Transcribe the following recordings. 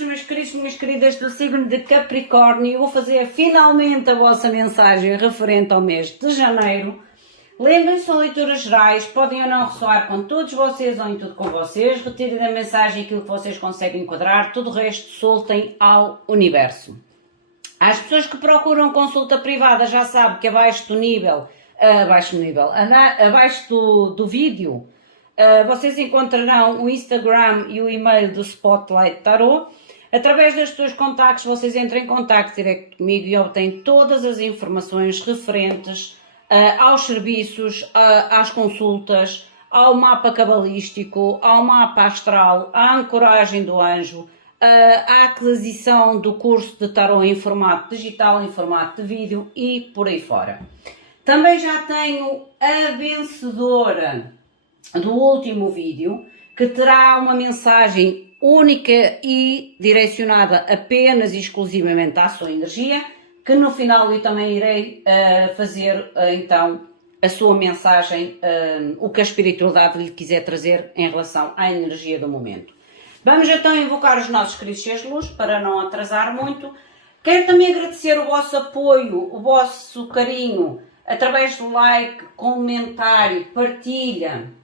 todos, meus queridos e minhas queridas do signo de Capricórnio. Eu vou fazer finalmente a vossa mensagem referente ao mês de janeiro. Lembrem-se, são leituras gerais, podem ou não ressoar com todos vocês ou em tudo com vocês. Retirem da mensagem aquilo que vocês conseguem enquadrar, todo o resto soltem ao universo. As pessoas que procuram consulta privada já sabem que abaixo do vídeo, vocês encontrarão o Instagram e o e-mail do Spotlight Tarot. Através dos seus contactos, vocês entram em contacto direto comigo e obtêm todas as informações referentes aos serviços, às consultas, ao mapa cabalístico, ao mapa astral, à ancoragem do anjo, à aquisição do curso de tarot em formato digital, em formato de vídeo e por aí fora. Também já tenho a vencedora do último vídeo, que terá uma mensagem única e direcionada apenas e exclusivamente à sua energia, que no final eu também irei fazer então a sua mensagem, o que a espiritualidade lhe quiser trazer em relação à energia do momento. Vamos então invocar os nossos queridos seres de luz para não atrasar muito. Quero também agradecer o vosso apoio, o vosso carinho, através do like, comentário, partilha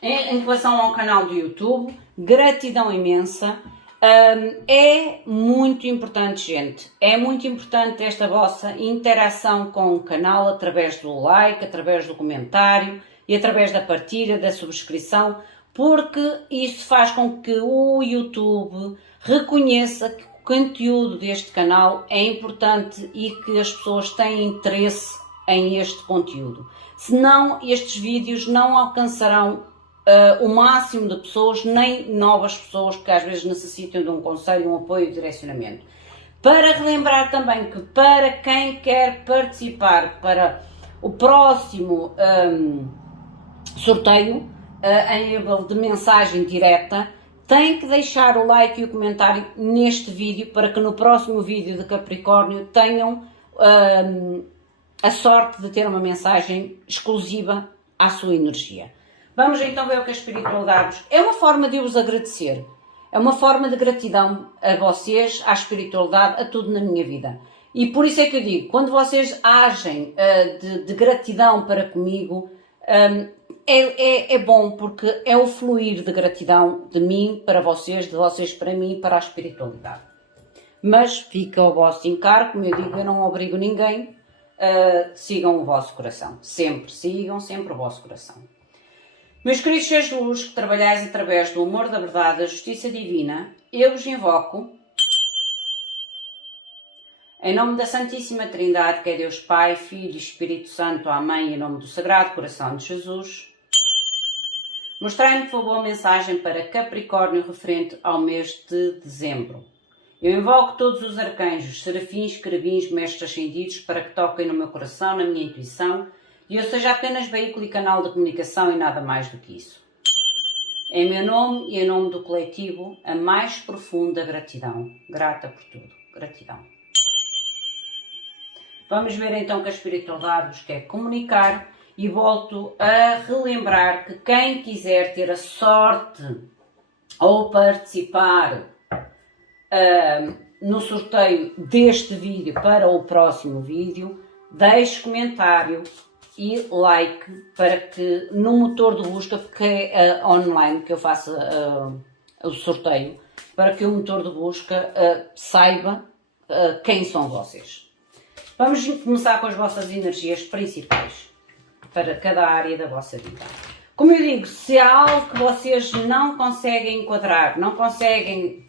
em relação ao canal do YouTube. Gratidão imensa. É muito importante, gente, é muito importante esta vossa interação com o canal através do like, através do comentário e através da partilha, da subscrição, porque isso faz com que o YouTube reconheça que o conteúdo deste canal é importante e que as pessoas têm interesse em este conteúdo. Senão, estes vídeos não alcançarão o máximo de pessoas, nem novas pessoas que às vezes necessitam de um conselho, um apoio e direcionamento. Para relembrar também que para quem quer participar para o próximo sorteio, a nível de mensagem direta, tem que deixar o like e o comentário neste vídeo para que no próximo vídeo de Capricórnio tenham a sorte de ter uma mensagem exclusiva à sua energia. Vamos então ver o que a espiritualidade é uma forma de vos agradecer, é uma forma de gratidão a vocês, à espiritualidade, a tudo na minha vida. E por isso é que eu digo, quando vocês agem de gratidão para comigo, é bom, porque é o fluir de gratidão de mim para vocês, de vocês para mim, para a espiritualidade. Mas fica ao vosso encargo, como eu digo, eu não obrigo ninguém, sigam o vosso coração, sigam sempre o vosso coração. Meus queridos seres de luz, que trabalhais através do amor da verdade, da justiça divina, eu vos invoco, em nome da Santíssima Trindade, que é Deus Pai, Filho e Espírito Santo, Amém, em nome do Sagrado Coração de Jesus, mostrai-me, por favor, a mensagem para Capricórnio referente ao mês de dezembro. Eu invoco todos os arcanjos, serafins, querubins, mestres ascendidos, para que toquem no meu coração, na minha intuição, e eu seja apenas veículo e canal de comunicação e nada mais do que isso. Em meu nome e em nome do coletivo, a mais profunda gratidão. Grata por tudo. Gratidão. Vamos ver então que a espiritualidade vos quer comunicar e volto a relembrar que quem quiser ter a sorte ou participar no sorteio deste vídeo para o próximo vídeo, deixe comentário e like para que no motor de busca, porque é online que eu faço o sorteio, para que o motor de busca saiba quem são vocês. Vamos começar com as vossas energias principais para cada área da vossa vida. Como eu digo, se há algo que vocês não conseguem enquadrar, não conseguem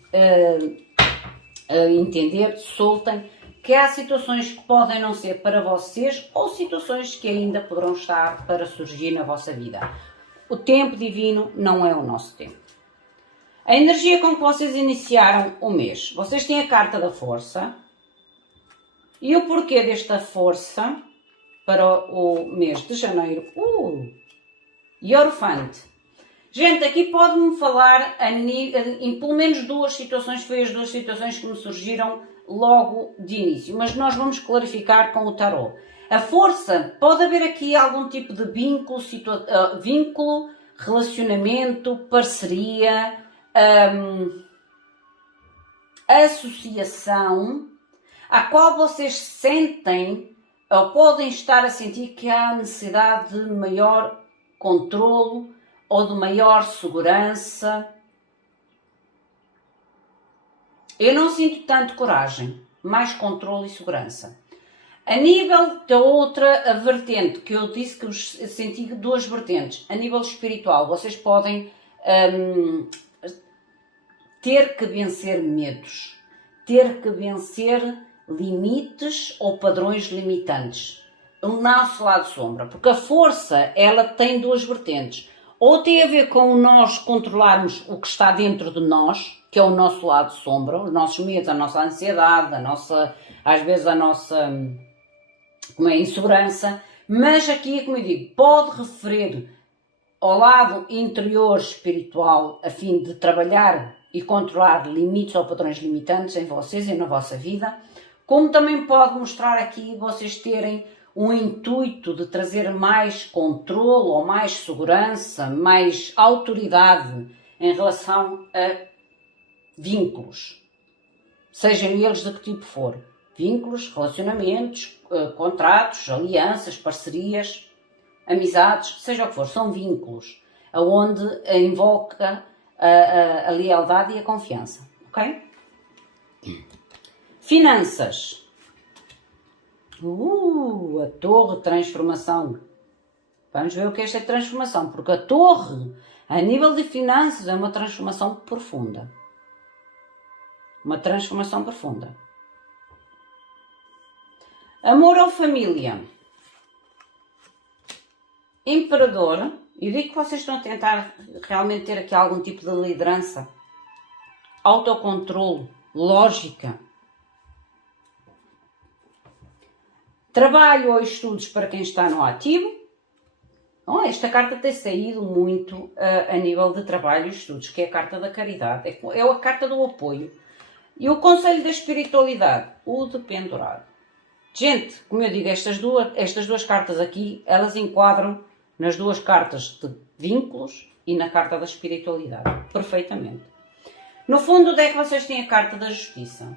entender, soltem, que há situações que podem não ser para vocês ou situações que ainda poderão estar para surgir na vossa vida. O tempo divino não é o nosso tempo. A energia com que vocês iniciaram o mês. Vocês têm a carta da força. E o porquê desta força para o mês de janeiro? Hierophante. Gente, aqui pode-me falar em pelo menos duas situações, foi as duas situações que me surgiram logo de início, mas nós vamos clarificar com o tarot. A força, pode haver aqui algum tipo de vínculo, relacionamento, parceria, associação à qual vocês sentem ou podem estar a sentir que há necessidade de maior controlo ou de maior segurança. Eu não sinto tanto coragem, mais controle e segurança. A nível da outra vertente, que eu disse que eu senti duas vertentes, a nível espiritual, vocês podem ter que vencer medos, ter que vencer limites ou padrões limitantes. O nosso lado sombra, porque a força, ela tem duas vertentes. Ou tem a ver com nós controlarmos o que está dentro de nós, que é o nosso lado sombra, os nossos medos, a nossa ansiedade, às vezes a nossa insegurança, mas aqui, como eu digo, pode referir ao lado interior espiritual a fim de trabalhar e controlar limites ou padrões limitantes em vocês e na vossa vida, como também pode mostrar aqui vocês terem um intuito de trazer mais controle ou mais segurança, mais autoridade em relação a vínculos, sejam eles de que tipo for. Vínculos, relacionamentos, contratos, alianças, parcerias, amizades, seja o que for, são vínculos, onde invoca a lealdade e a confiança, ok? Finanças. A torre, transformação. Vamos ver o que é esta transformação, porque a torre, a nível de finanças, é uma transformação profunda. Uma transformação profunda. Amor ou família. Imperador. Eu digo que vocês estão a tentar realmente ter aqui algum tipo de liderança. Autocontrole. Lógica. Trabalho ou estudos para quem está no ativo. Bom, esta carta tem saído muito a nível de trabalho e estudos, que é a carta da caridade. É a carta do apoio. E o conselho da espiritualidade. O dependurado. Gente, como eu digo, estas duas cartas aqui, elas enquadram nas duas cartas de vínculos e na carta da espiritualidade. Perfeitamente. No fundo do deck vocês têm a carta da justiça.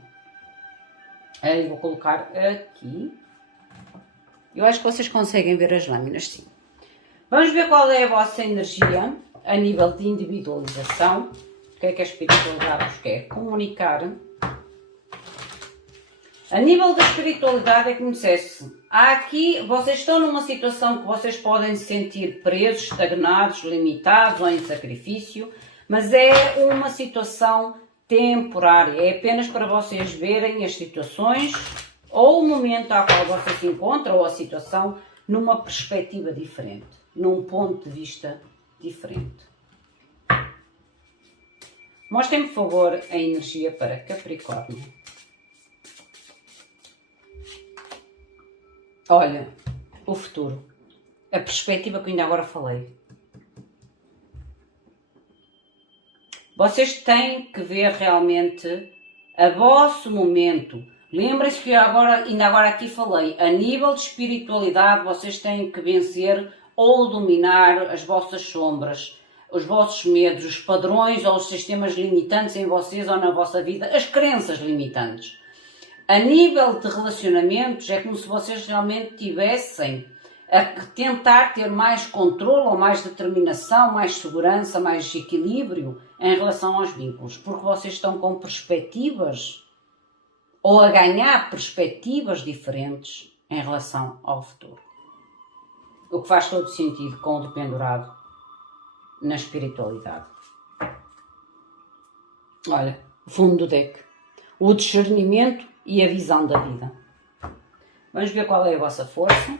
Eu vou colocar aqui. Eu acho que vocês conseguem ver as lâminas, sim. Vamos ver qual é a vossa energia a nível de individualização. O que é que a espiritualidade vos quer comunicar? A nível da espiritualidade é como dissesse, aqui vocês estão numa situação que vocês podem se sentir presos, estagnados, limitados ou em sacrifício, mas é uma situação temporária, é apenas para vocês verem as situações ou o momento ao qual vocês se encontram ou a situação numa perspectiva diferente, num ponto de vista diferente. Mostrem-me, por favor, a energia para Capricórnio. Olha, o futuro. A perspectiva que ainda agora falei. Vocês têm que ver realmente a vosso momento. Lembrem-se que ainda agora aqui falei, a nível de espiritualidade vocês têm que vencer ou dominar as vossas sombras, os vossos medos, os padrões ou os sistemas limitantes em vocês ou na vossa vida, as crenças limitantes. A nível de relacionamentos é como se vocês realmente tivessem a tentar ter mais controle ou mais determinação, mais segurança, mais equilíbrio em relação aos vínculos, porque vocês estão com perspectivas ou a ganhar perspectivas diferentes em relação ao futuro. O que faz todo sentido com o dependurado na espiritualidade. Olha, o fundo do deck. O discernimento e a visão da vida. Vamos ver qual é a vossa força.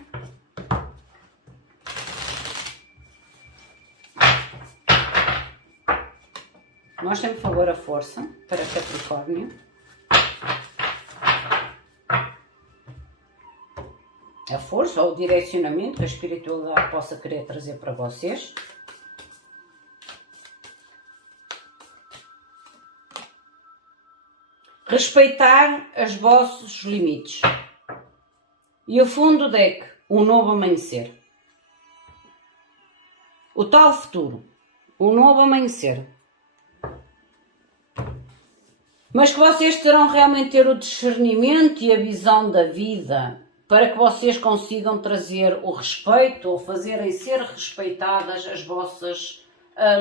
Mostrem-me, por favor, a força para Capricórnio. A força ou o direcionamento que a espiritualidade possa querer trazer para vocês. Respeitar os vossos limites. E o fundo do deck, um novo amanhecer. O tal futuro, um novo amanhecer. mas que vocês terão realmente ter o discernimento e a visão da vida para que vocês consigam trazer o respeito ou fazerem ser respeitadas as vossas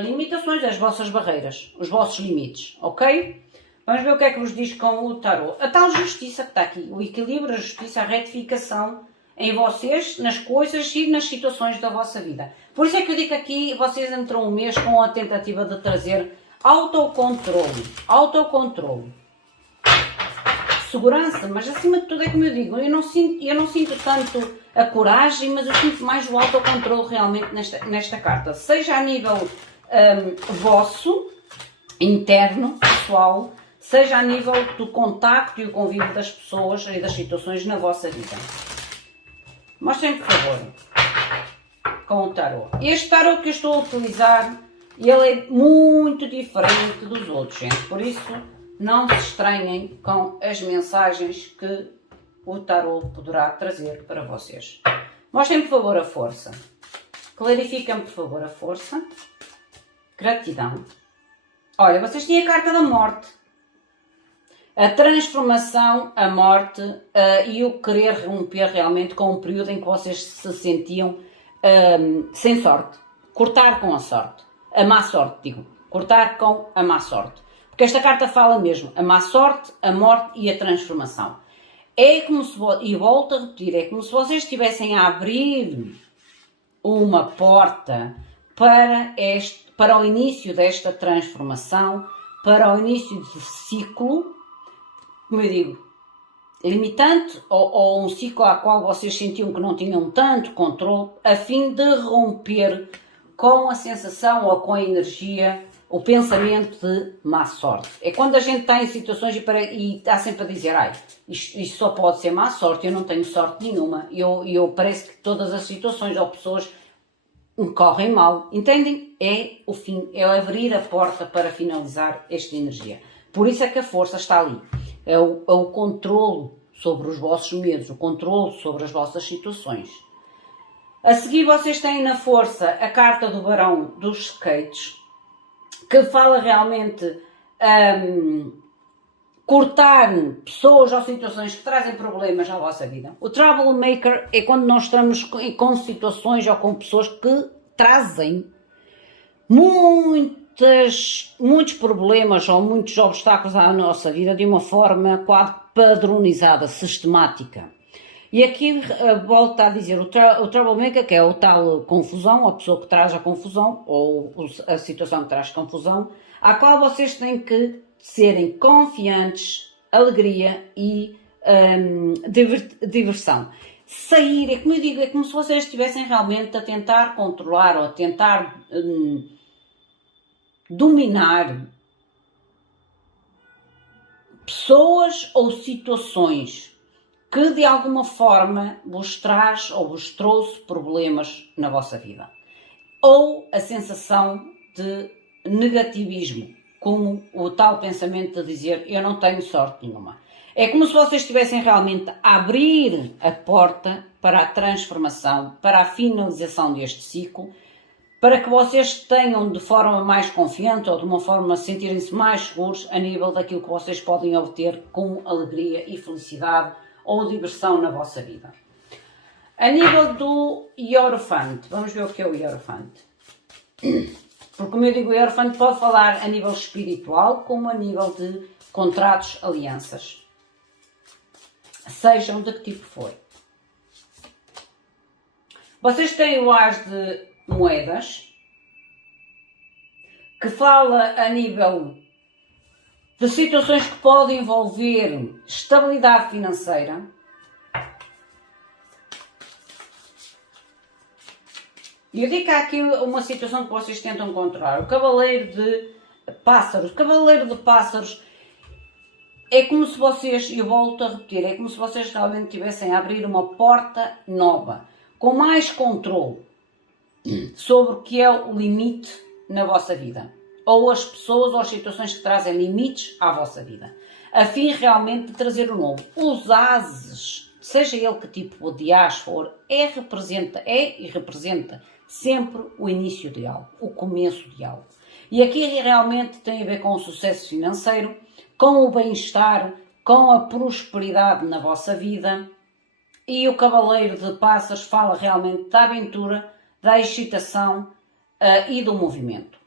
limitações, as vossas barreiras, os vossos limites, ok? Vamos ver o que é que vos diz com o tarot. A tal justiça que está aqui, o equilíbrio, a justiça, a retificação em vocês, nas coisas e nas situações da vossa vida. Por isso é que eu digo que aqui vocês entram um mês com a tentativa de trazer autocontrole, segurança, mas acima de tudo é como eu digo, eu não sinto tanto a coragem, mas eu sinto mais o autocontrole realmente nesta carta, seja a nível vosso, interno, pessoal, seja a nível do contacto e o convívio das pessoas e das situações na vossa vida. Mostrem, por favor, com o tarot. Este tarot que eu estou a utilizar, ele é muito diferente dos outros, gente, por isso não se estranhem com as mensagens que o tarot poderá trazer para vocês. Mostrem, por favor, a força. Clarifiquem, por favor, a força. Gratidão. Olha, vocês têm a carta da morte. A transformação, a morte e o querer romper realmente com um período em que vocês se sentiam sem sorte. Cortar com a sorte. A má sorte, digo. Cortar com a má sorte. Porque esta carta fala mesmo a má sorte, a morte e a transformação. É como se, e volto a repetir, é como se vocês estivessem a abrir uma porta para o início desta transformação, para o início de ciclo, como eu digo, limitante, ou um ciclo ao qual vocês sentiam que não tinham tanto controle, a fim de romper com a sensação ou com a energia, o pensamento de má sorte. É quando a gente está em situações e está sempre a dizer, isto só pode ser má sorte, eu não tenho sorte nenhuma, eu parece que todas as situações ou pessoas me correm mal. Entendem? É o fim, é abrir a porta para finalizar esta energia. Por isso é que a força está ali. É o controle sobre os vossos medos, o controle sobre as vossas situações. A seguir vocês têm na força a carta do Barão dos Skates, que fala realmente cortar pessoas ou situações que trazem problemas à vossa vida. O Troublemaker é quando nós estamos com situações ou com pessoas que trazem muitos problemas ou muitos obstáculos à nossa vida de uma forma quase padronizada, sistemática. E aqui volto a dizer, o troublemaker, que é o tal confusão, a pessoa que traz a confusão, ou a situação que traz confusão, à qual vocês têm que serem confiantes, alegria e diversão. Sair, é como eu digo, é como se vocês estivessem realmente a tentar controlar ou a tentar dominar pessoas ou situações que de alguma forma vos traz ou vos trouxe problemas na vossa vida. Ou a sensação de negativismo, como o tal pensamento de dizer eu não tenho sorte nenhuma. É como se vocês estivessem realmente a abrir a porta para a transformação, para a finalização deste ciclo, para que vocês tenham de forma mais confiante ou de uma forma sentirem-se mais seguros a nível daquilo que vocês podem obter com alegria e felicidade ou diversão na vossa vida. A nível do Hierophante, vamos ver o que é o Hierophante. Porque, como eu digo, o Hierophante pode falar a nível espiritual como a nível de contratos, alianças. Sejam de que tipo for. Vocês têm o As de Moedas, que fala a nível de situações que podem envolver estabilidade financeira. E eu digo que há aqui uma situação que vocês tentam controlar. O Cavaleiro de Pássaros. O Cavaleiro de Pássaros é como se vocês, eu volto a repetir, é como se vocês realmente estivessem a abrir uma porta nova, com mais controle sobre o que é o limite na vossa vida. Ou as pessoas ou as situações que trazem limites à vossa vida. A fim realmente de trazer o novo. Os ases, seja ele que tipo de as for, é e representa sempre o início de algo, o começo de algo. E aqui realmente tem a ver com o sucesso financeiro, com o bem-estar, com a prosperidade na vossa vida. E o Cavaleiro de Passas fala realmente da aventura, da excitação e do movimento.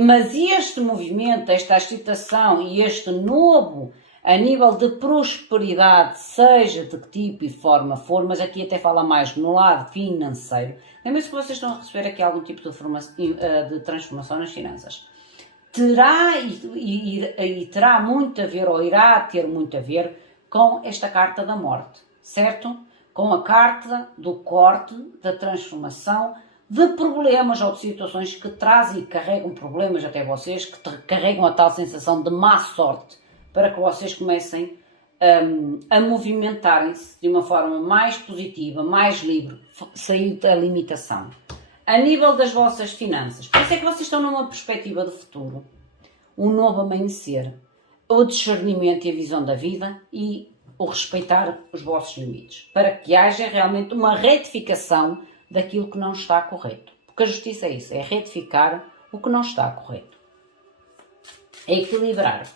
Mas este movimento, esta excitação e este novo a nível de prosperidade, seja de que tipo e forma for, mas aqui até fala mais no lado financeiro. Lembrem-se que vocês estão a receber aqui algum tipo de transformação nas finanças. Terá e terá muito a ver, ou irá ter muito a ver, com esta carta da morte, certo? Com a carta do corte, da transformação, de problemas ou de situações que trazem e carregam problemas até vocês, que carregam a tal sensação de má sorte, para que vocês comecem a movimentarem-se de uma forma mais positiva, mais livre, sair da limitação. A nível das vossas finanças, por isso é que vocês estão numa perspectiva de futuro, um novo amanhecer, o discernimento e a visão da vida e o respeitar os vossos limites, para que haja realmente uma retificação daquilo que não está correto. Porque a justiça é isso, é retificar o que não está correto. É equilibrar.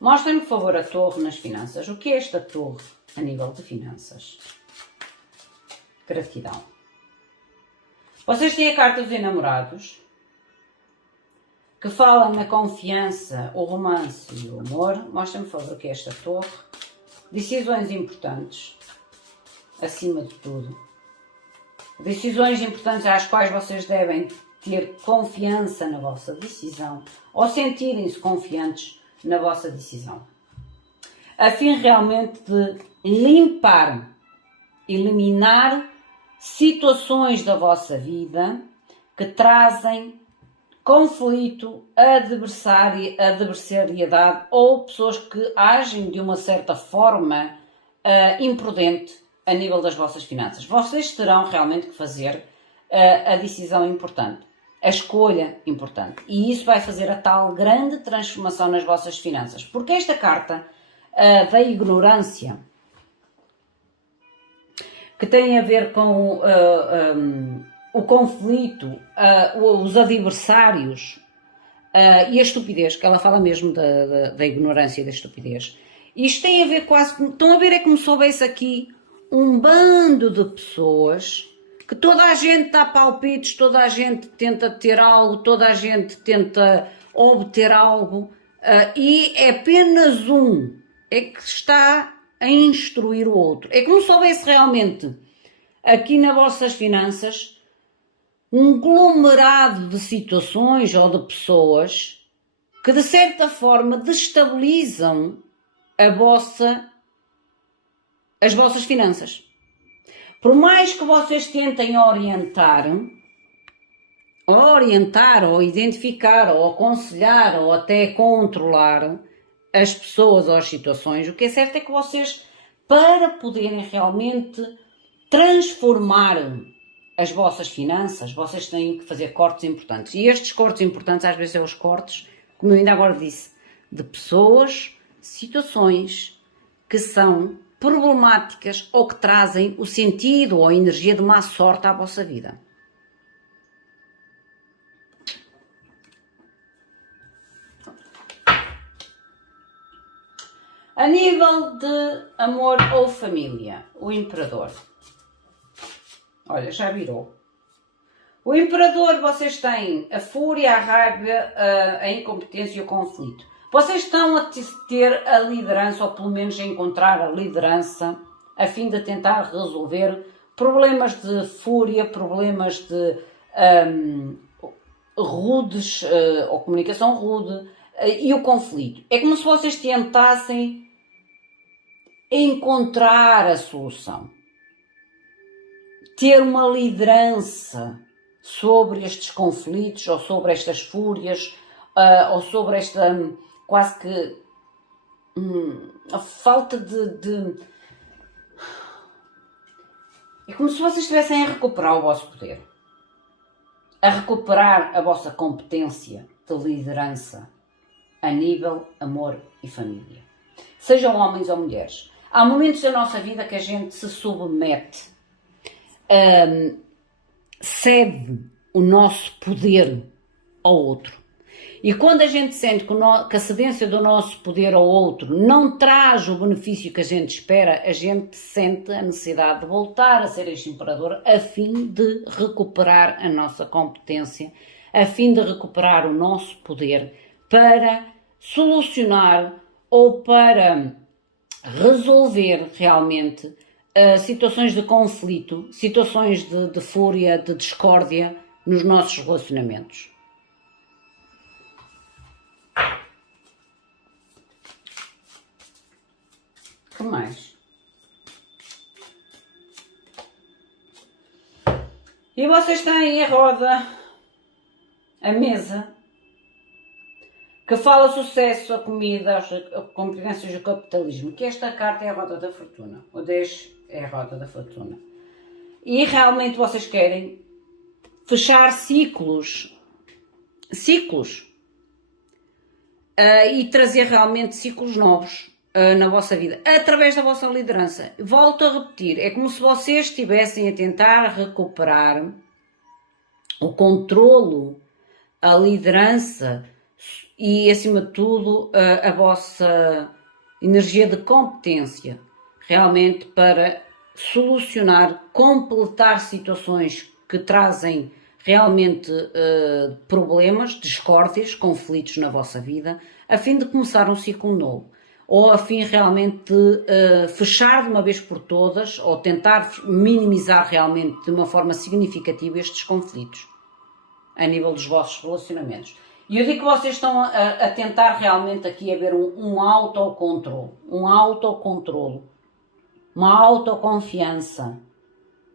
Mostrem-me, por favor, a torre nas finanças. O que é esta torre a nível de finanças? Gratidão. Vocês têm a carta dos enamorados, que fala na confiança, o romance e o amor. Mostrem-me, por favor, o que é esta torre. Decisões importantes, acima de tudo. Decisões importantes às quais vocês devem ter confiança na vossa decisão ou sentirem-se confiantes na vossa decisão, a fim realmente de limpar, eliminar situações da vossa vida que trazem conflito, adversariedade ou pessoas que agem de uma certa forma imprudente a nível das vossas finanças. Vocês terão realmente que fazer a decisão importante, a escolha importante. E isso vai fazer a tal grande transformação nas vossas finanças. Porque esta carta da ignorância, que tem a ver com o conflito, os adversários e a estupidez, que ela fala mesmo da ignorância e da estupidez. Isto tem a ver quase... Estão a ver, é como se houvesse aqui um bando de pessoas que toda a gente dá palpites, toda a gente tenta ter algo, toda a gente tenta obter algo e é apenas um é que está a instruir o outro. É como se houvesse realmente aqui nas vossas finanças um conglomerado de situações ou de pessoas que de certa forma destabilizam as vossas finanças. Por mais que vocês tentem orientar ou identificar, ou aconselhar, ou até controlar as pessoas ou as situações, o que é certo é que vocês, para poderem realmente transformar as vossas finanças, vocês têm que fazer cortes importantes. E estes cortes importantes, às vezes, são os cortes, como eu ainda agora disse, de pessoas, situações que são problemáticas ou que trazem o sentido ou a energia de má sorte à vossa vida. A nível de amor ou família, o Imperador. Olha, já virou. O Imperador, vocês têm a fúria, a raiva, a incompetência e o conflito. Vocês estão a ter a liderança, ou pelo menos a encontrar a liderança, a fim de tentar resolver problemas de fúria, problemas de rudes, ou comunicação rude, e o conflito. É como se vocês tentassem encontrar a solução. Ter uma liderança sobre estes conflitos, ou sobre estas fúrias, ou sobre esta... quase que a falta de... É como se vocês estivessem a recuperar o vosso poder. A recuperar a vossa competência de liderança a nível amor e família. Sejam homens ou mulheres. Há momentos da nossa vida que a gente se submete, cede o nosso poder ao outro. E quando a gente sente que a cedência do nosso poder ao outro não traz o benefício que a gente espera, a gente sente a necessidade de voltar a ser este imperador a fim de recuperar a nossa competência, a fim de recuperar o nosso poder para solucionar ou para resolver realmente situações de conflito, situações de fúria, de discórdia nos nossos relacionamentos. Que mais? E vocês têm a roda, a mesa, que fala sucesso, a comida, as competências do capitalismo, que esta carta é a roda da fortuna. O 10 é a roda da fortuna. E realmente vocês querem fechar ciclos e trazer realmente ciclos novos na vossa vida, através da vossa liderança. Volto a repetir, é como se vocês estivessem a tentar recuperar o controlo, a liderança e, acima de tudo, a vossa energia de competência, realmente para solucionar, completar situações que trazem realmente problemas, discórdias, conflitos na vossa vida, a fim de começar um ciclo novo. Ou a fim realmente de fechar de uma vez por todas, ou tentar minimizar realmente de uma forma significativa estes conflitos, a nível dos vossos relacionamentos. E eu digo que vocês estão a tentar realmente aqui haver um autocontrole, uma autoconfiança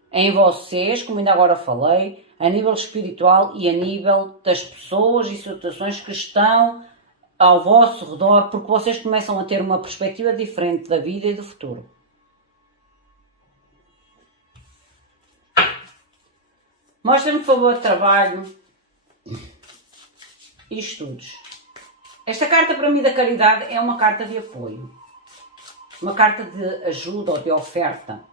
em vocês, como ainda agora falei, a nível espiritual e a nível das pessoas e situações que estão ao vosso redor, porque vocês começam a ter uma perspectiva diferente da vida e do futuro. Mostrem-me, por favor, trabalho e estudos. Esta carta para mim da caridade é uma carta de apoio, uma carta de ajuda ou de oferta.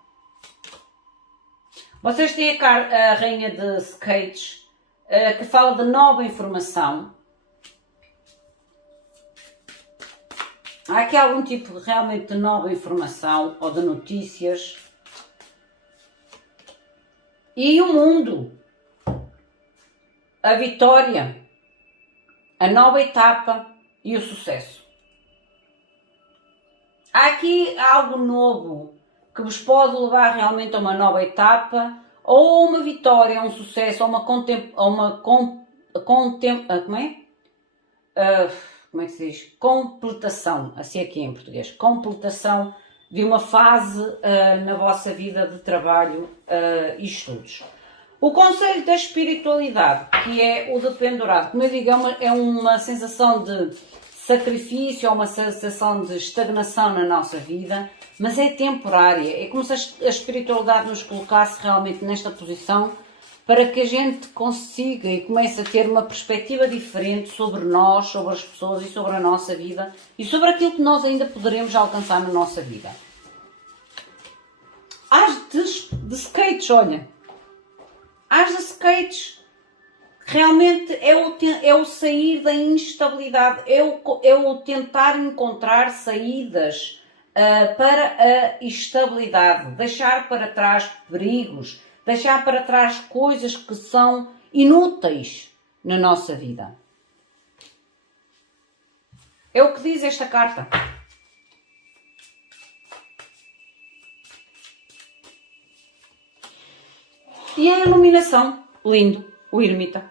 Vocês têm a Rainha de Skates, que fala de nova informação. Há aqui algum tipo realmente de nova informação ou de notícias. E o mundo, a vitória, a nova etapa e o sucesso. Há aqui algo novo que vos pode levar realmente a uma nova etapa, ou uma vitória, um sucesso, ou como é que se diz? Completação, assim aqui em português, completação de uma fase na vossa vida de trabalho e estudos. O conselho da espiritualidade, que é o de pendurado, como eu digo, é uma sensação de sacrifício, é uma sensação de estagnação na nossa vida, mas é temporária. É como se a espiritualidade nos colocasse realmente nesta posição para que a gente consiga e comece a ter uma perspectiva diferente sobre nós, sobre as pessoas e sobre a nossa vida e sobre aquilo que nós ainda poderemos alcançar na nossa vida. As de skates, olha. As de skates realmente é o sair da instabilidade, é o tentar encontrar saídas para a estabilidade, deixar para trás perigos, deixar para trás coisas que são inúteis na nossa vida. É o que diz esta carta. E a iluminação, lindo, o ermita.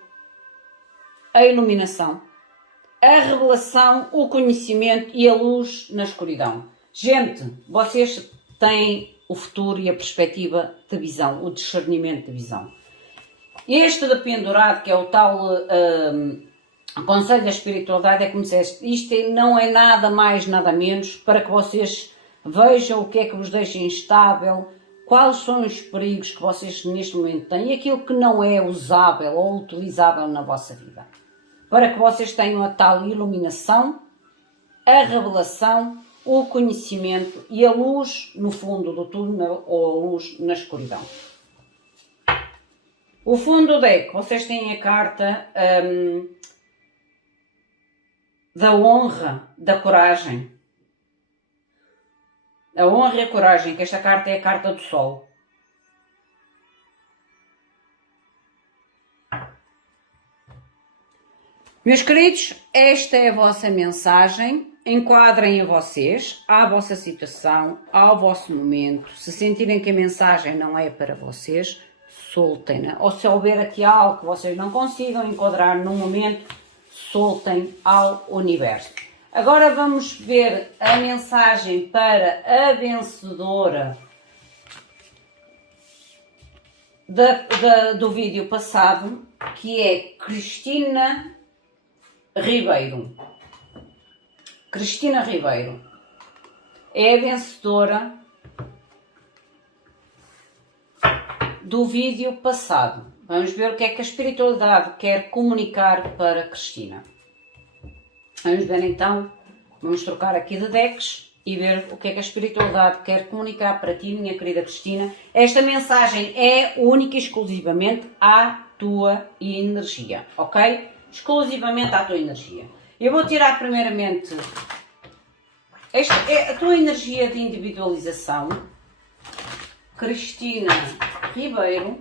A iluminação, a revelação, o conhecimento e a luz na escuridão. Gente, vocês têm o futuro e a perspectiva de visão, o discernimento de visão. Este de pendurado, que é o tal conselho da espiritualidade, é como se isto não é nada mais, nada menos, para que vocês vejam o que é que vos deixa instável, quais são os perigos que vocês neste momento têm e aquilo que não é usável ou utilizável na vossa vida. Para que vocês tenham a tal iluminação, a revelação, o conhecimento e a luz no fundo do túnel ou a luz na escuridão. O fundo do deck, vocês têm a carta da honra, da coragem. A honra e a coragem, que esta carta é a carta do Sol. Meus queridos, esta é a vossa mensagem. Enquadrem a vocês, à vossa situação, ao vosso momento. Se sentirem que a mensagem não é para vocês, soltem-na. Ou se houver aqui algo que vocês não consigam enquadrar no momento, soltem ao universo. Agora vamos ver a mensagem para a vencedora do vídeo passado, que é Cristina Ribeiro. Cristina Ribeiro é a vencedora do vídeo passado. Vamos ver o que é que a espiritualidade quer comunicar para Cristina. Vamos ver então, vamos trocar aqui de decks e ver o que é que a espiritualidade quer comunicar para ti, minha querida Cristina. Esta mensagem é única e exclusivamente à tua energia, ok? Exclusivamente à tua energia. Eu vou tirar primeiramente, esta é a tua energia de individualização, Cristina Ribeiro.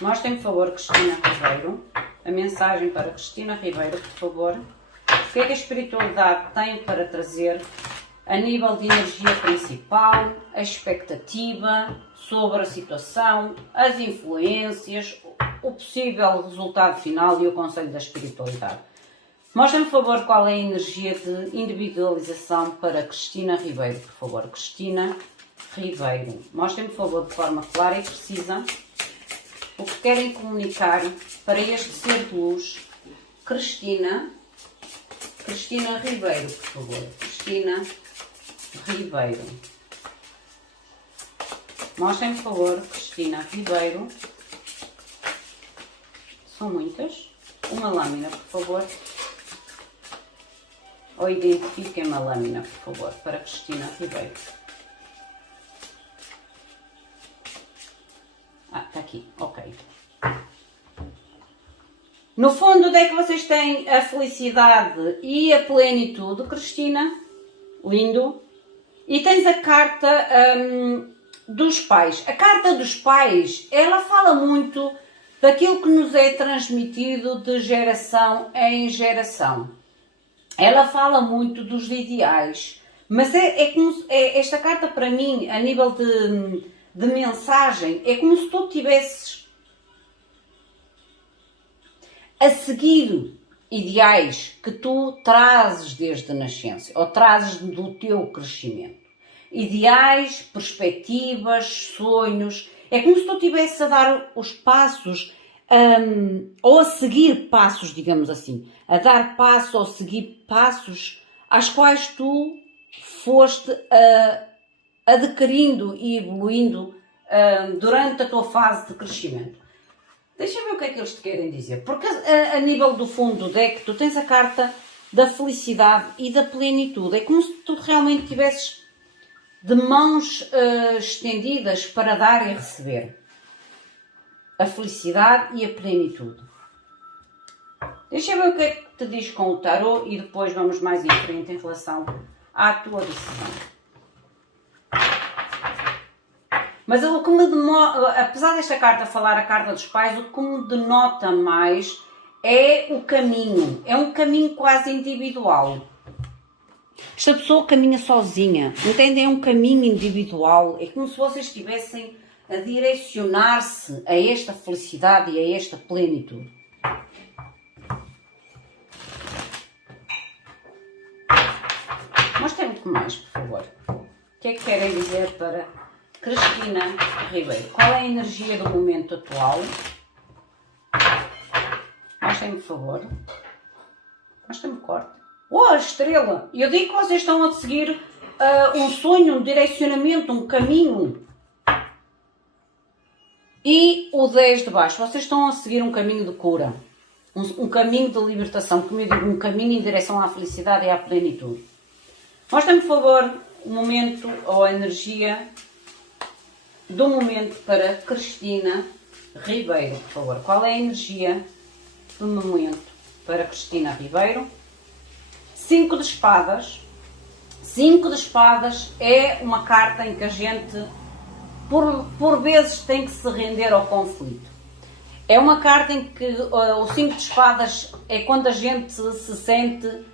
Mostrem, por favor, Cristina Ribeiro. A mensagem para Cristina Ribeiro, por favor. O que é que a espiritualidade tem para trazer a nível de energia principal, a expectativa sobre a situação, as influências, o possível resultado final e o conselho da espiritualidade. Mostrem, por favor, qual é a energia de individualização para Cristina Ribeiro, por favor. Cristina Ribeiro. Mostrem, por favor, de forma clara e precisa o que querem comunicar para este ser de luz. Cristina Ribeiro, por favor. Cristina Ribeiro. Mostrem, por favor, Cristina Ribeiro. São muitas. Uma lâmina, por favor. Ou identifiquem uma lâmina, por favor, para Cristina Ribeiro. Ah, está aqui, ok. No fundo, onde é que vocês têm a felicidade e a plenitude, Cristina? Lindo. E tens a carta dos pais. A carta dos pais, ela fala muito daquilo que nos é transmitido de geração em geração. Ela fala muito dos ideais. Mas esta carta, para mim, a nível de mensagem, é como se tu tivesses a seguir ideais que tu trazes desde a nascença, ou trazes do teu crescimento. Ideais, perspectivas, sonhos. É como se tu estivesses a dar os passos, ou a seguir passos, digamos assim. A dar passos ou seguir passos às quais tu foste adquirindo e evoluindo durante a tua fase de crescimento. Deixa eu ver o que é que eles te querem dizer. Porque a nível do fundo do deck, tu tens a carta da felicidade e da plenitude. É como se tu realmente tivesses de mãos estendidas para dar e receber. A felicidade e a plenitude. Deixa eu ver o que é que te diz com o tarot e depois vamos mais em frente em relação à tua decisão. Mas o que me apesar desta carta falar a carta dos pais, o que me denota mais é o caminho. É um caminho quase individual. Esta pessoa caminha sozinha, entendem? É um caminho individual. É como se vocês estivessem a direcionar-se a esta felicidade e a esta plenitude. Mostrem muito mais, por favor. O que é que querem dizer para Cristina Ribeiro? Qual é a energia do momento atual? Mostrem-me, por favor. Mostrem-me o corte. Oh, a estrela! Eu digo que vocês estão a seguir um sonho, um direcionamento, um caminho. E o 10 de baixo. Vocês estão a seguir um caminho de cura. Um caminho de libertação. Como eu digo, um caminho em direção à felicidade e à plenitude. Mostrem-me, por favor, o momento ou a energia do momento para Cristina Ribeiro, por favor. Qual é a energia do momento para Cristina Ribeiro. 5 de espadas. 5 de espadas é uma carta em que a gente, por vezes, tem que se render ao conflito. É uma carta em que o 5 de espadas é quando a gente se sente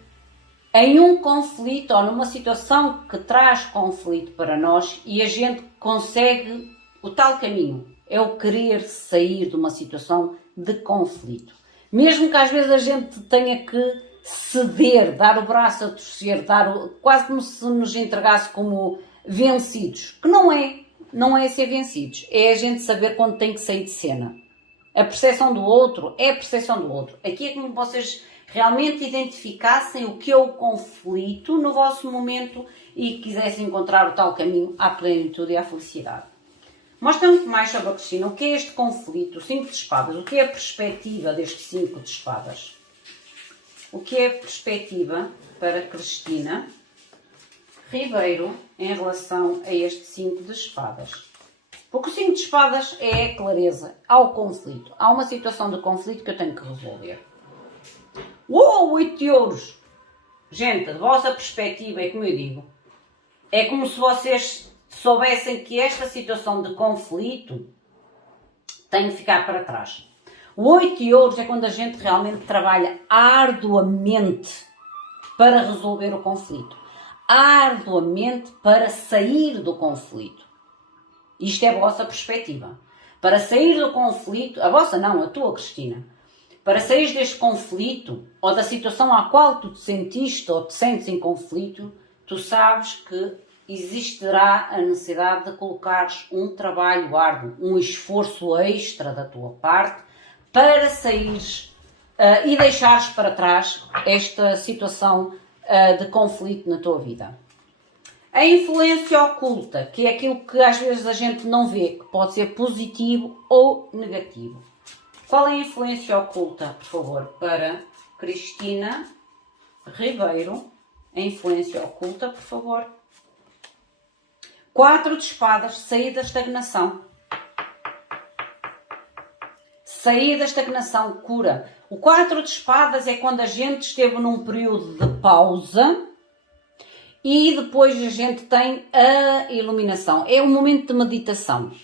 em um conflito ou numa situação que traz conflito para nós e a gente consegue o tal caminho. É o querer sair de uma situação de conflito. Mesmo que às vezes a gente tenha que ceder, dar o braço a torcer, quase como se nos entregasse como vencidos. Que não é ser vencidos. É a gente saber quando tem que sair de cena. A percepção do outro é a percepção do outro. Aqui é como vocês realmente identificassem o que é o conflito no vosso momento e quisessem encontrar o tal caminho à plenitude e à felicidade. Mostra muito mais sobre a Cristina. O que é este conflito? O 5 de espadas. O que é a perspectiva deste 5 de espadas? O que é a perspectiva para Cristina Ribeiro em relação a este 5 de espadas? Porque o 5 de espadas é a clareza ao conflito. Há uma situação de conflito que eu tenho que resolver. Uou, 8 de ouros! Gente, de vossa perspectiva, é como eu digo, é como se vocês soubessem que esta situação de conflito tem que ficar para trás. O 8 de ouros é quando a gente realmente trabalha arduamente para resolver o conflito. Arduamente para sair do conflito. Isto é a vossa perspectiva. Para sair do conflito, a vossa não, a tua, Cristina. Para sair deste conflito, ou da situação à qual tu te sentiste ou te sentes em conflito, tu sabes que existirá a necessidade de colocares um trabalho árduo, um esforço extra da tua parte, para saíres e deixares para trás esta situação de conflito na tua vida. A influência oculta, que é aquilo que às vezes a gente não vê, que pode ser positivo ou negativo. Qual é a influência oculta, por favor, para Cristina Ribeiro? A influência oculta, por favor. 4 de espadas, sair da estagnação. Sair da estagnação, cura. O 4 de espadas é quando a gente esteve num período de pausa e depois a gente tem a iluminação. É um momento de meditação.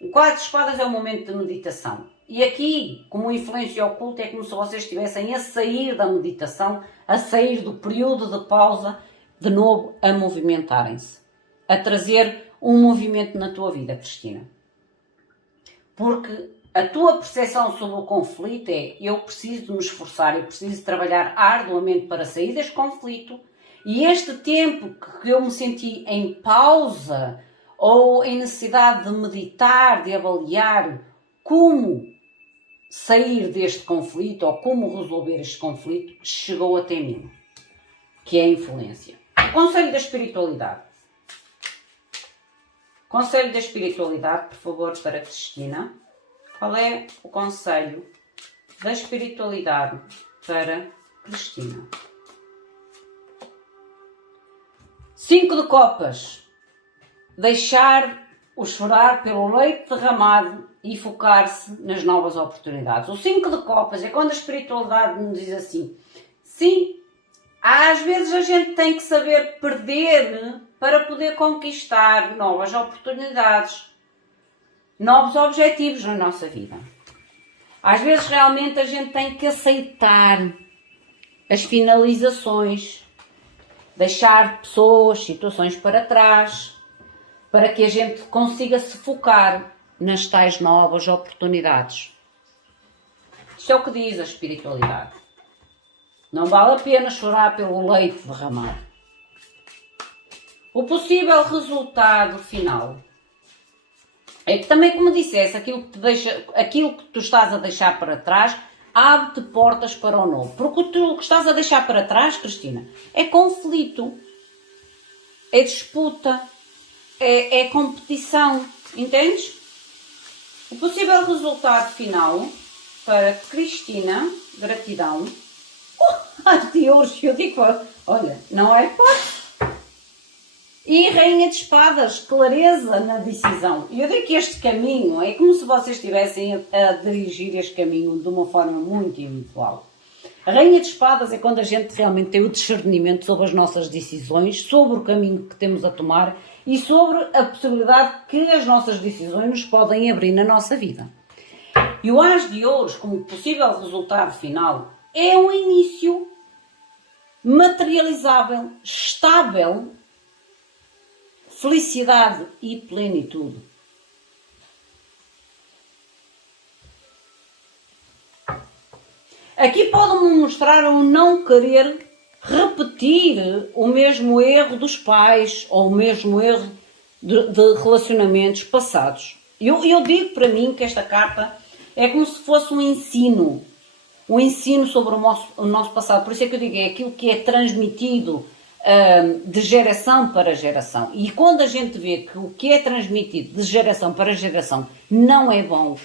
O 4 de espadas é um momento de meditação. E aqui, como influência oculta, é como se vocês estivessem a sair da meditação, a sair do período de pausa, de novo a movimentarem-se. A trazer um movimento na tua vida, Cristina. Porque a tua percepção sobre o conflito é: eu preciso de me esforçar, eu preciso de trabalhar arduamente para sair deste conflito, e este tempo que eu me senti em pausa ou em necessidade de meditar, de avaliar como sair deste conflito ou como resolver este conflito, chegou até mim, que é a influência. O conselho da espiritualidade. Conselho da espiritualidade, por favor, para Cristina. Qual é o conselho da espiritualidade para Cristina? 5 de copas. Deixar o chorar pelo leite derramado e focar-se nas novas oportunidades. O 5 de copas é quando a espiritualidade nos diz assim: sim, às vezes a gente tem que saber perder para poder conquistar novas oportunidades, novos objetivos na nossa vida. Às vezes realmente a gente tem que aceitar as finalizações, deixar pessoas, situações para trás, para que a gente consiga se focar nas tais novas oportunidades. Isto é o que diz a espiritualidade. Não vale a pena chorar pelo leite derramado. O possível resultado final é que também, como dissesse, aquilo que tu estás a deixar para trás abre-te portas para o novo. Porque o que estás a deixar para trás, Cristina, é conflito, é disputa, é competição, entendes? O possível resultado final para Cristina, gratidão. As de ouros, eu digo, olha, não é fácil. E Rainha de Espadas, clareza na decisão. E eu digo que este caminho é como se vocês estivessem a dirigir este caminho de uma forma muito individual. A Rainha de Espadas é quando a gente realmente tem o discernimento sobre as nossas decisões, sobre o caminho que temos a tomar e sobre a possibilidade que as nossas decisões nos podem abrir na nossa vida. E o As de Ouros, como possível resultado final, é um início materializável, estável, felicidade e plenitude. Aqui pode-me mostrar o não querer repetir o mesmo erro dos pais ou o mesmo erro de relacionamentos passados. Eu digo para mim que esta carta é como se fosse um ensino sobre o nosso passado. Por isso é que eu digo, é aquilo que é transmitido de geração para geração. E quando a gente vê que o que é transmitido de geração para geração não é bom,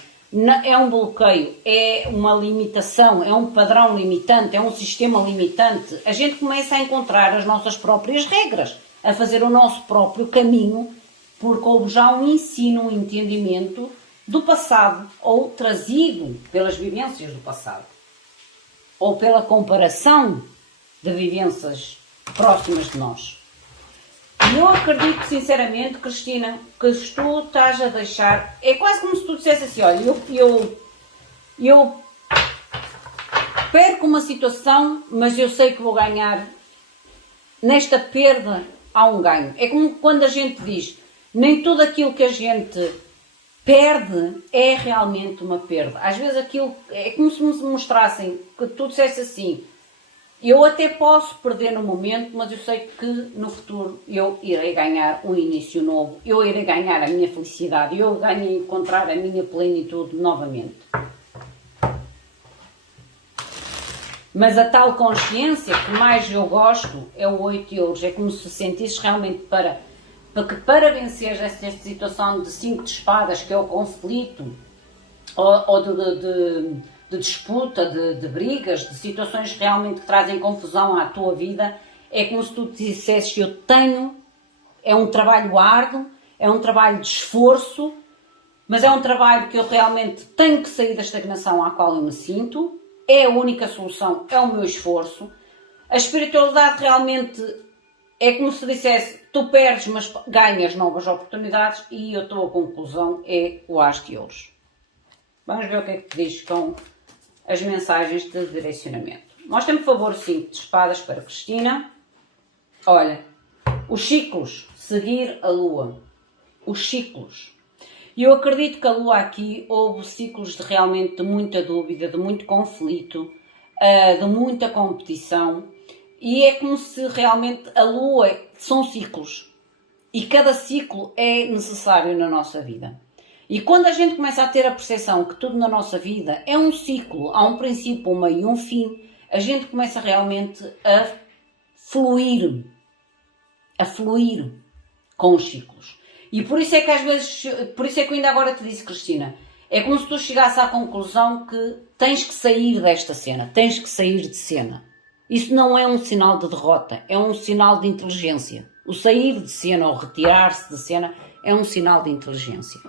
é um bloqueio, é uma limitação, é um padrão limitante, é um sistema limitante, a gente começa a encontrar as nossas próprias regras, a fazer o nosso próprio caminho, porque houve já um ensino, um entendimento do passado, ou trazido pelas vivências do passado, ou pela comparação de vivências próximas de nós. E eu acredito sinceramente, Cristina, que tu estás a deixar... É quase como se tu dissesse assim, olha, eu perco uma situação, mas eu sei que vou ganhar. Nesta perda há um ganho. É como quando a gente diz, nem tudo aquilo que a gente perde é realmente uma perda. Às vezes aquilo é como se me mostrassem, que tu dissesse assim, eu até posso perder no momento, mas eu sei que no futuro eu irei ganhar um início novo, eu irei ganhar a minha felicidade, eu irei encontrar a minha plenitude novamente. Mas a tal consciência que mais eu gosto é o 8 de ouros, é como se sentisse realmente para vencer esta situação de 5 de espadas, que é o conflito, ou de disputa, de brigas, de situações realmente que trazem confusão à tua vida, é como se tu te dissesses, é um trabalho árduo, é um trabalho de esforço, mas é um trabalho que eu realmente tenho que sair da estagnação à qual eu me sinto, é a única solução, é o meu esforço. A espiritualidade realmente é como se dissesse, tu perdes, mas ganhas novas oportunidades, e a tua conclusão é o As de Ouros. Vamos ver o que é que te diz com as mensagens de direcionamento. Mostra-me, por favor, o 5 de espadas para Cristina. Olha, os ciclos, seguir a lua. Os ciclos. E eu acredito que a lua aqui houve ciclos de realmente de muita dúvida, de muito conflito, de muita competição. E é como se realmente a lua são ciclos. E cada ciclo é necessário na nossa vida. E quando a gente começa a ter a percepção que tudo na nossa vida é um ciclo, há um princípio, um meio e um fim, a gente começa realmente a fluir com os ciclos. E por isso é que às vezes, por isso é que eu ainda agora te disse, Cristina, é como se tu chegasses à conclusão que tens que sair desta cena, tens que sair de cena. Isso não é um sinal de derrota, é um sinal de inteligência. O sair de cena ou retirar-se de cena é um sinal de inteligência.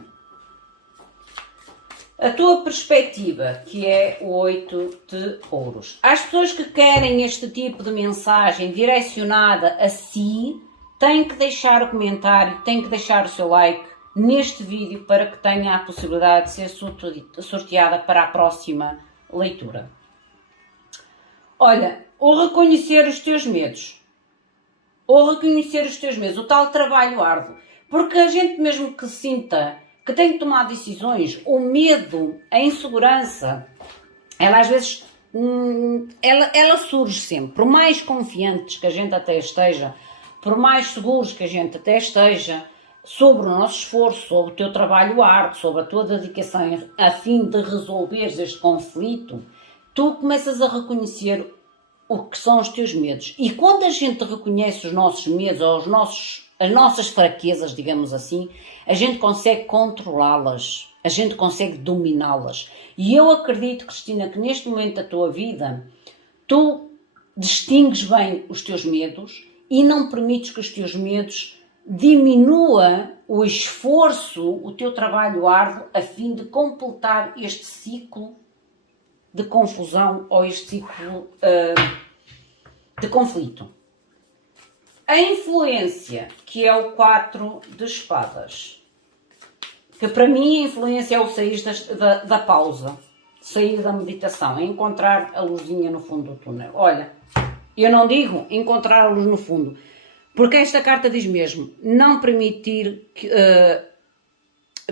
A tua perspectiva, que é o 8 de ouros. As pessoas que querem este tipo de mensagem direcionada a si, têm que deixar o comentário, têm que deixar o seu like neste vídeo para que tenha a possibilidade de ser sorteada para a próxima leitura. Olha, ou reconhecer os teus medos. O tal trabalho árduo. Porque a gente mesmo que sinta que tem que tomar decisões, o medo, a insegurança, ela às vezes, ela surge sempre. Por mais confiantes que a gente até esteja, por mais seguros que a gente até esteja, sobre o nosso esforço, sobre o teu trabalho árduo, sobre a tua dedicação a fim de resolveres este conflito, tu começas a reconhecer o que são os teus medos. E quando a gente reconhece os nossos medos ou as nossas fraquezas, digamos assim, a gente consegue controlá-las, a gente consegue dominá-las. E eu acredito, Cristina, que neste momento da tua vida, tu distingues bem os teus medos e não permites que os teus medos diminua o esforço, o teu trabalho árduo, a fim de completar este ciclo de confusão ou este ciclo de conflito. A influência, que é o 4 de espadas, que para mim a influência é o sair da pausa, sair da meditação, é encontrar a luzinha no fundo do túnel. Olha, eu não digo encontrar a luz no fundo, porque esta carta diz mesmo, não permitir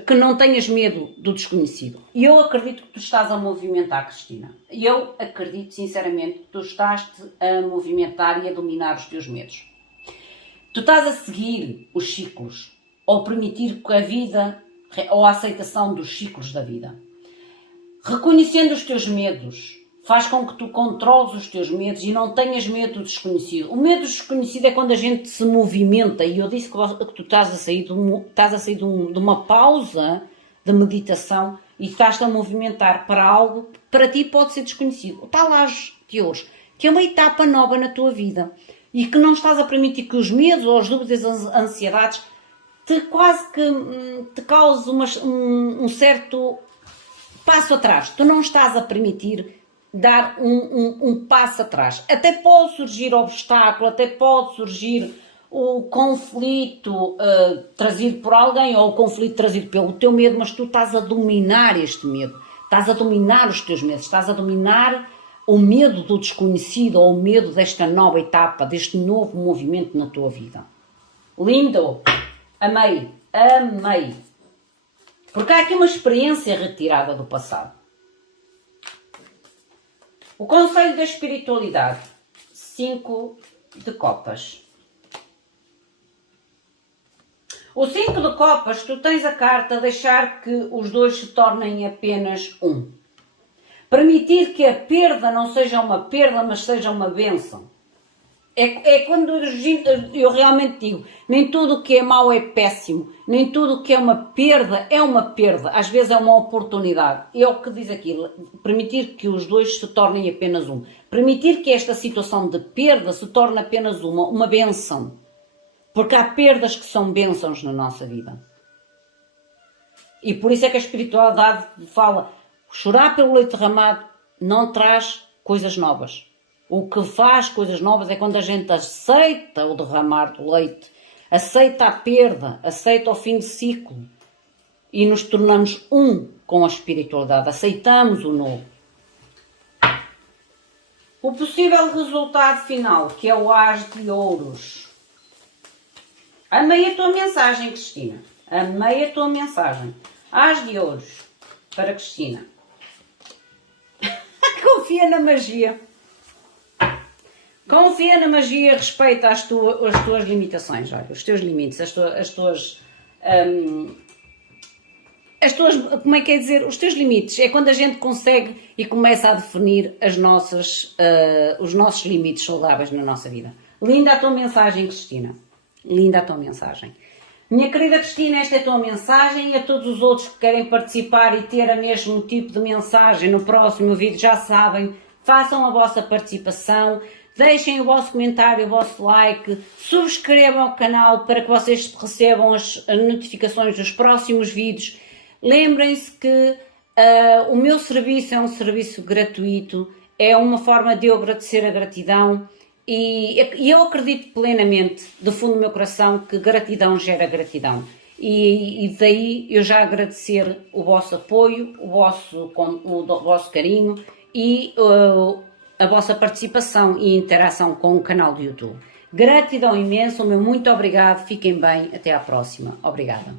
que não tenhas medo do desconhecido. E eu acredito que tu estás a movimentar, Cristina. Eu acredito sinceramente que tu estás-te a movimentar e a dominar os teus medos. Tu estás a seguir os ciclos, ou permitir que a vida, ou a aceitação dos ciclos da vida. Reconhecendo os teus medos, faz com que tu controles os teus medos e não tenhas medo do desconhecido. O medo do desconhecido é quando a gente se movimenta, e eu disse que tu estás a sair de uma pausa de meditação e estás-te a movimentar para algo que para ti pode ser desconhecido. O talage de ouros, que é uma etapa nova na tua vida e que não estás a permitir que os medos ou as dúvidas, as ansiedades quase que te cause um certo passo atrás. Tu não estás a permitir dar um passo atrás. Até pode surgir obstáculo, até pode surgir o conflito trazido por alguém ou o conflito trazido pelo teu medo, mas tu estás a dominar este medo. Estás a dominar os teus medos, estás a dominar o medo do desconhecido ou o medo desta nova etapa, deste novo movimento na tua vida. Lindo! Amei! Amei! Porque há aqui uma experiência retirada do passado. O conselho da espiritualidade, 5 de copas. O 5 de copas, tu tens a carta deixar que os dois se tornem apenas um. Permitir que a perda não seja uma perda, mas seja uma bênção. É quando eu realmente digo, nem tudo o que é mau é péssimo, nem tudo o que é uma perda, às vezes é uma oportunidade. É o que diz aqui, permitir que os dois se tornem apenas um. Permitir que esta situação de perda se torne apenas uma bênção. Porque há perdas que são bênçãos na nossa vida. E por isso é que a espiritualidade fala, chorar pelo leite derramado não traz coisas novas. O que faz coisas novas é quando a gente aceita o derramar do leite, aceita a perda, aceita o fim de ciclo e nos tornamos um com a espiritualidade, aceitamos o novo. O possível resultado final, que é o As de Ouros. Amei a tua mensagem, Cristina. Amei a tua mensagem. As de Ouros para Cristina. Confia na magia. Confia na magia, respeita as tuas limitações, olha, os teus limites, as tuas, como é que é dizer, os teus limites. É quando a gente consegue e começa a definir os nossos limites saudáveis na nossa vida. Linda a tua mensagem, Cristina. Linda a tua mensagem. Minha querida Cristina, esta é a tua mensagem e a todos os outros que querem participar e ter o mesmo tipo de mensagem no próximo vídeo, já sabem, façam a vossa participação. Deixem o vosso comentário, o vosso like, subscrevam o canal para que vocês recebam as notificações dos próximos vídeos. Lembrem-se que o meu serviço é um serviço gratuito, é uma forma de eu agradecer a gratidão e eu acredito plenamente, do fundo do meu coração, que gratidão gera gratidão. E daí eu já agradecer o vosso apoio, o vosso carinho e a vossa participação e interação com o canal do YouTube. Gratidão imensa, o meu muito obrigado, fiquem bem, até à próxima. Obrigada.